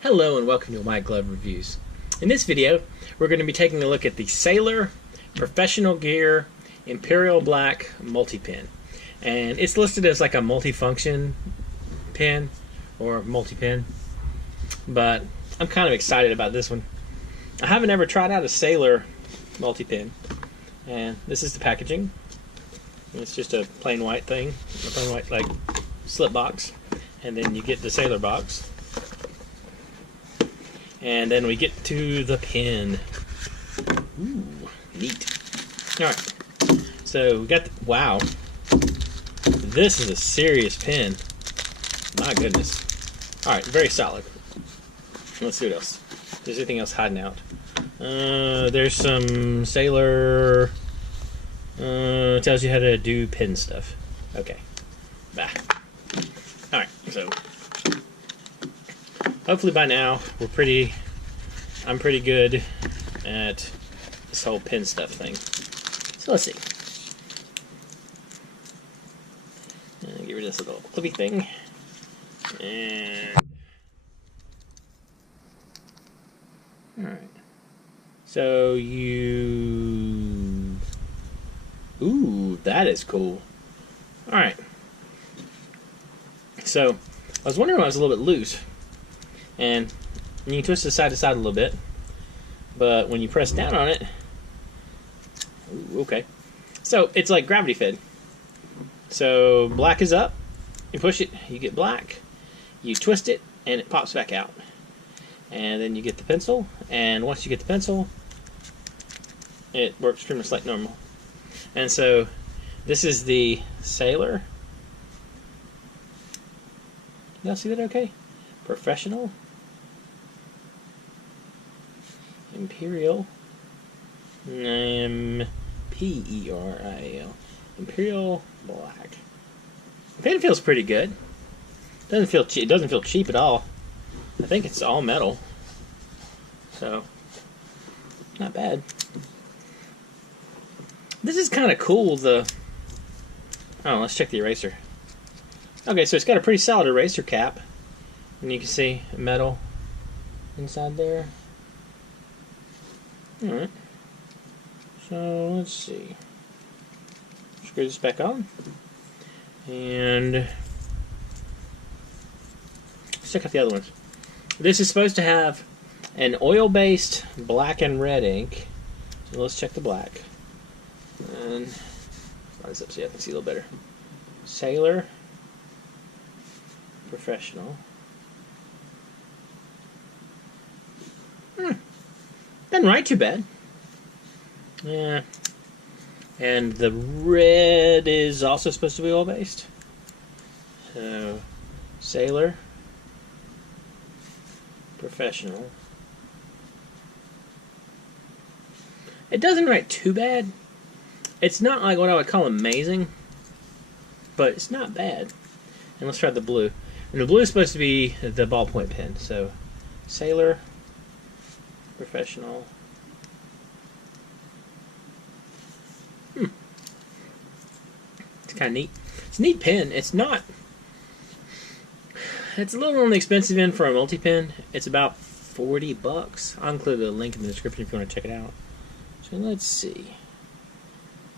Hello and welcome to My Glove Reviews. In this video, we're going to be taking a look at the Sailor Professional Gear Imperial Black Multi-Pin. And it's listed as like a multifunction pin or multi-pin, but I'm kind of excited about this one. I haven't ever tried out a Sailor multi-pin, and this is the packaging. It's just a plain white thing, a plain white like slip box, and then you get the Sailor box. And then we get to the pin. Ooh, neat. Alright, so we got the, wow. This is a serious pin. My goodness. Alright, very solid. Let's see what else. If there's anything else hiding out. There's some Sailor, tells you how to do pin stuff. Okay. Bah. Alright, so hopefully by now I'm pretty good at this whole pin stuff thing. So let's see. Get rid of this little clippy thing. And alright. So ooh, that is cool. Alright. So I was wondering why it was a little bit loose. And you can twist it side to side a little bit, but when you press down on it, ooh, okay. So it's like gravity fed. So black is up, you push it, you get black, you twist it, and it pops back out. And then you get the pencil, and once you get the pencil, it works pretty much like normal. And so this is the Sailor. Y'all see that okay? Professional. Imperial. P-E-R-I-A-L. Imperial Black. The pen feels pretty good. Doesn't feel cheap. It doesn't feel cheap at all. I think it's all metal. So, not bad. This is kind of cool. Oh, let's check the eraser. Okay, so it's got a pretty solid eraser cap. And you can see metal inside there. Alright. So let's see. Screw this back on. And let's check out the other ones. This is supposed to have an oil-based black and red ink. So let's check the black. And slide this up so you can see a little better. Sailor Professional. Doesn't write too bad. Yeah. And the red is also supposed to be oil-based. So, Sailor Professional. It doesn't write too bad. It's not like what I would call amazing, but it's not bad. And let's try the blue. And the blue is supposed to be the ballpoint pen. So, Sailor Professional. It's kind of neat. It's a neat pen. It's not. It's a little on the expensive end for a multi-pen. It's about $40. I'll include a link in the description if you want to check it out. So let's see.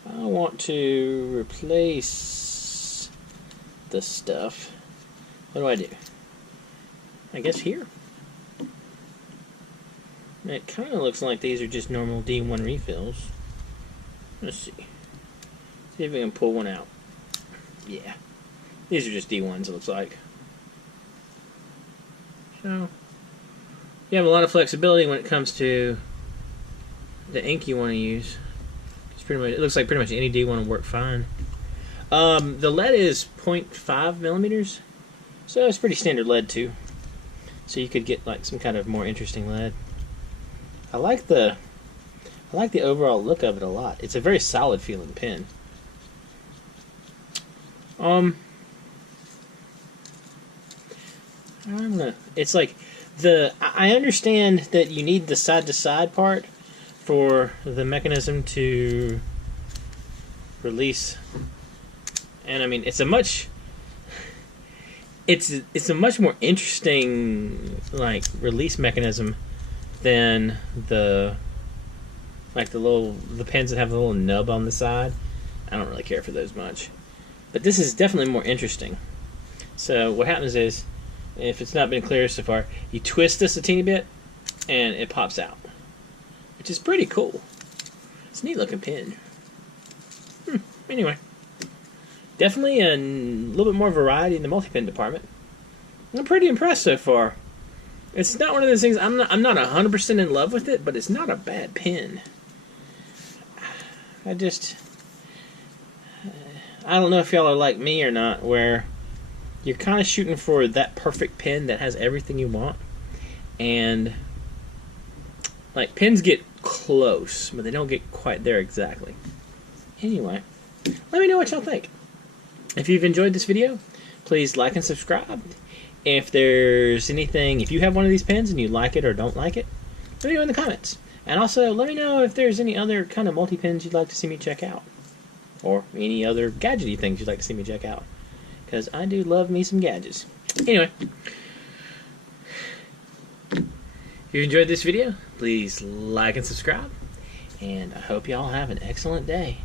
I want to replace the stuff. What do? I guess here. It kind of looks like these are just normal D1 refills. Let's see. See if we can pull one out. Yeah. These are just D1s, it looks like. So, you have a lot of flexibility when it comes to the ink you want to use. It's pretty much, it looks like pretty much any D1 will work fine. The lead is 0.5 millimeters, so it's pretty standard lead too. So you could get like some kind of more interesting lead. I like the overall look of it a lot. It's a very solid feeling pen. I don't know. It's like I understand that you need the side-to-side part for the mechanism to release. And I mean, it's a much it's a much more interesting like release mechanism than the pins that have the little nub on the side. I don't really care for those much, but this is definitely more interesting. So what happens is, if it's not been clear so far, you twist this a teeny bit and it pops out, which is pretty cool. It's a neat looking pin. Anyway, definitely a little bit more variety in the multi-pin department. I'm pretty impressed so far. It's not one of those things, I'm not 100% in love with it, but it's not a bad pin. I don't know if y'all are like me or not, where you're kind of shooting for that perfect pin that has everything you want, and like pins get close, but they don't get quite there exactly. Anyway, let me know what y'all think. If you've enjoyed this video, please like and subscribe. If there's anything, if you have one of these pins and you like it or don't like it, let me know in the comments. And also, let me know if there's any other kind of multi-pins you'd like to see me check out, or any other gadgety things you'd like to see me check out, because I do love me some gadgets. Anyway, if you enjoyed this video, please like and subscribe, and I hope y'all have an excellent day.